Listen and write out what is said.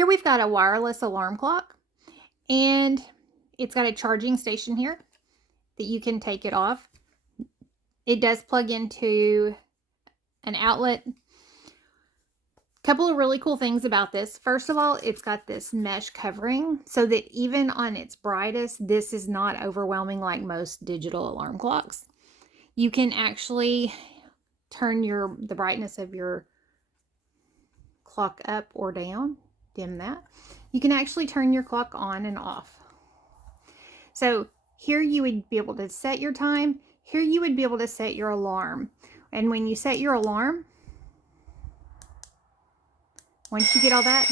Here we've got a wireless alarm clock, and it's got a charging station here that you can take it off. It does plug into an outlet. Couple of really cool things about this. First of all, it's got this mesh covering so that even on its brightest, this is not overwhelming like most digital alarm clocks. You can actually turn the brightness of your clock up or down, dim that. You can actually turn your clock on and off. So here you would be able to set your time. Here you would be able to set your alarm. And when you set your alarm, once you get all that,